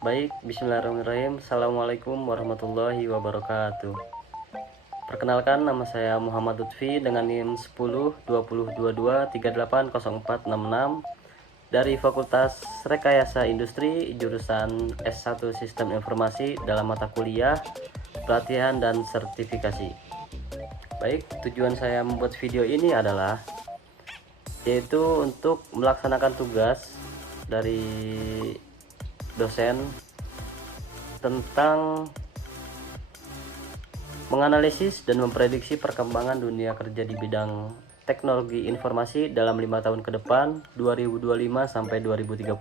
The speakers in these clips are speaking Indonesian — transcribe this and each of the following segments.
Baik, bismillahirrahmanirrahim. Assalamualaikum warahmatullahi wabarakatuh. Perkenalkan, nama saya Muhammad Lutfi dengan NIM 10 2022 380466 dari Fakultas Rekayasa Industri jurusan S1 Sistem Informasi dalam mata kuliah Pelatihan dan Sertifikasi. Baik, tujuan saya membuat video ini adalah yaitu untuk melaksanakan tugas dari dosen tentang menganalisis dan memprediksi perkembangan dunia kerja di bidang teknologi informasi dalam 5 tahun ke depan 2025 sampai 2030,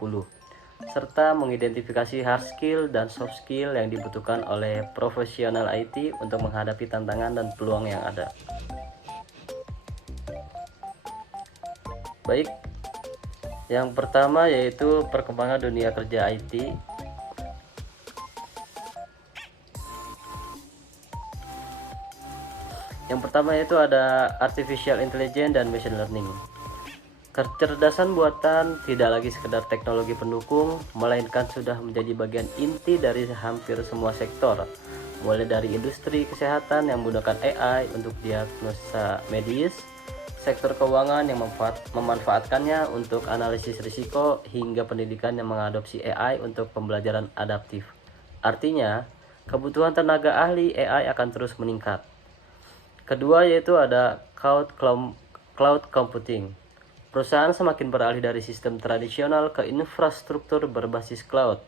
serta mengidentifikasi hard skill dan soft skill yang dibutuhkan oleh profesional IT untuk menghadapi tantangan dan peluang yang ada. Baik, yang pertama yaitu perkembangan dunia kerja IT. Yang pertama yaitu ada artificial intelligence dan machine learning. Kecerdasan buatan tidak lagi sekedar teknologi pendukung, melainkan sudah menjadi bagian inti dari hampir semua sektor, mulai dari industri kesehatan yang menggunakan AI untuk diagnosa medis, sektor keuangan yang memanfaatkannya untuk analisis risiko, hingga pendidikan yang mengadopsi AI untuk pembelajaran adaptif. Artinya, kebutuhan tenaga ahli AI akan terus meningkat. Kedua yaitu ada cloud computing. Perusahaan semakin beralih dari sistem tradisional ke infrastruktur berbasis cloud.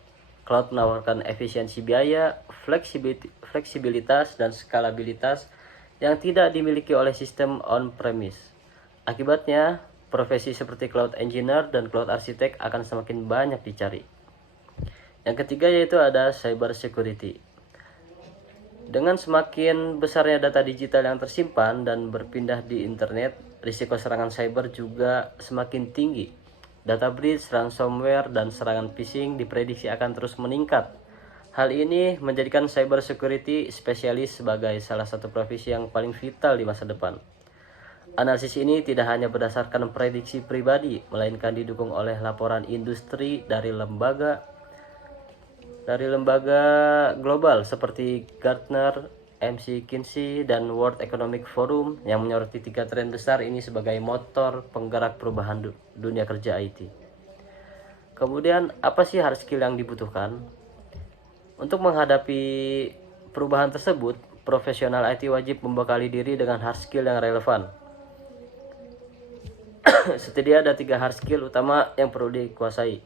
Cloud menawarkan efisiensi biaya, fleksibilitas, dan skalabilitas yang tidak dimiliki oleh sistem on-premise. Akibatnya, profesi seperti cloud engineer dan cloud architect akan semakin banyak dicari. Yang ketiga yaitu ada cyber security. Dengan semakin besarnya data digital yang tersimpan dan berpindah di internet, risiko serangan cyber juga semakin tinggi. Data breach, ransomware, dan serangan phishing diprediksi akan terus meningkat. Hal ini menjadikan cyber security spesialis sebagai salah satu profesi yang paling vital di masa depan. Analisis ini tidak hanya berdasarkan prediksi pribadi, melainkan didukung oleh laporan industri dari lembaga global seperti Gartner, McKinsey, dan World Economic Forum yang menyoroti 3 tren besar ini sebagai motor penggerak perubahan dunia kerja IT. Kemudian, apa sih hard skill yang dibutuhkan? Untuk menghadapi perubahan tersebut, profesional IT wajib membekali diri dengan hard skill yang relevan. Setidaknya ada 3 hard skill utama yang perlu dikuasai.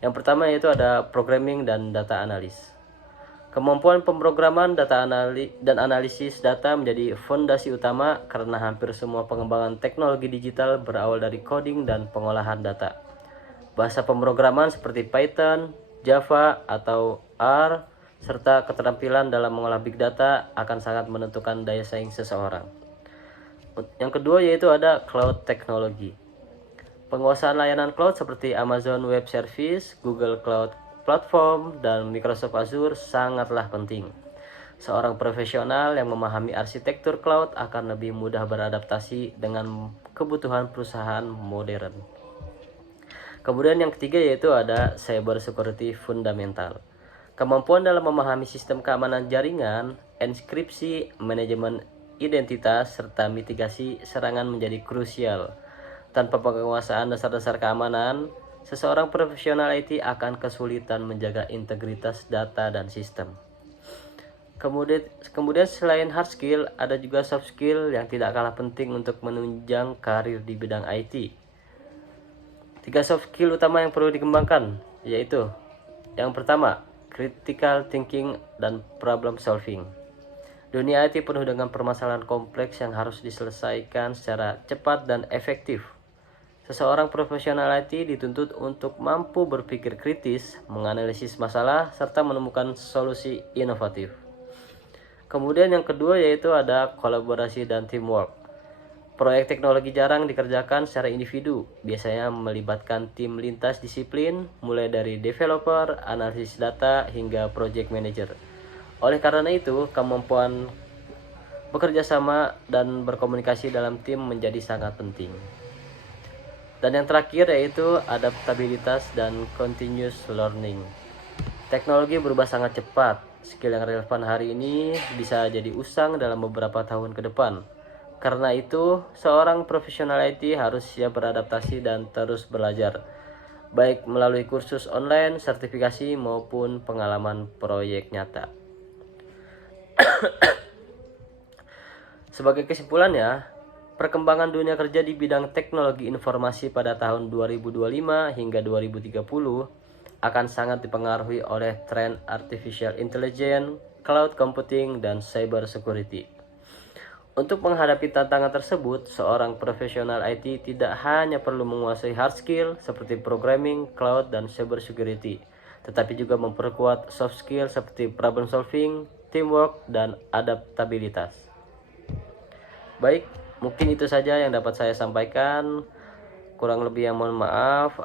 Yang pertama yaitu ada programming dan data analis. Kemampuan pemrograman dan analisis data menjadi fondasi utama karena hampir semua pengembangan teknologi digital berawal dari coding dan pengolahan data. Bahasa pemrograman seperti Python, Java, atau R, serta keterampilan dalam mengolah big data akan sangat menentukan daya saing seseorang. Yang kedua yaitu ada cloud technology. Penguasaan layanan cloud seperti Amazon Web Service, Google Cloud Platform, dan Microsoft Azure sangatlah penting. Seorang profesional yang memahami arsitektur cloud akan lebih mudah beradaptasi dengan kebutuhan perusahaan modern. Kemudian yang ketiga yaitu ada cyber security fundamental. Kemampuan dalam memahami sistem keamanan jaringan, enkripsi, manajemen identitas, serta mitigasi serangan menjadi krusial. Tanpa penguasaan dasar-dasar keamanan, seseorang profesional IT akan kesulitan menjaga integritas data dan sistem. Kemudian selain hard skill, ada juga soft skill yang tidak kalah penting untuk menunjang karir di bidang IT. 3 soft skill utama yang perlu dikembangkan, yaitu yang pertama, critical thinking dan problem solving. Dunia IT penuh dengan permasalahan kompleks yang harus diselesaikan secara cepat dan efektif. Seseorang profesional IT dituntut untuk mampu berpikir kritis, menganalisis masalah, serta menemukan solusi inovatif. Kemudian yang kedua yaitu ada kolaborasi dan teamwork. Proyek teknologi jarang dikerjakan secara individu, biasanya melibatkan tim lintas disiplin, mulai dari developer, analisis data, hingga project manager. Oleh karena itu, kemampuan bekerja sama dan berkomunikasi dalam tim menjadi sangat penting. Dan yang terakhir yaitu adaptabilitas dan continuous learning. Teknologi berubah sangat cepat. Skill yang relevan hari ini bisa jadi usang dalam beberapa tahun ke depan. Karena itu, seorang profesional IT harus siap beradaptasi dan terus belajar, baik melalui kursus online, sertifikasi, maupun pengalaman proyek nyata. Sebagai kesimpulannya, perkembangan dunia kerja di bidang teknologi informasi pada tahun 2025 hingga 2030 akan sangat dipengaruhi oleh tren artificial intelligence, cloud computing, dan cyber security. Untuk menghadapi tantangan tersebut, seorang profesional IT tidak hanya perlu menguasai hard skill seperti programming, cloud, dan cyber security, tetapi juga memperkuat soft skill seperti problem solving, teamwork, dan adaptabilitas. Baik, mungkin itu saja yang dapat saya sampaikan. Kurang lebih yang mohon maaf.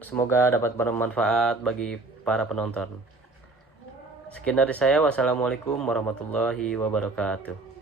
Semoga dapat bermanfaat bagi para penonton. Sekian dari saya. Wassalamualaikum warahmatullahi wabarakatuh.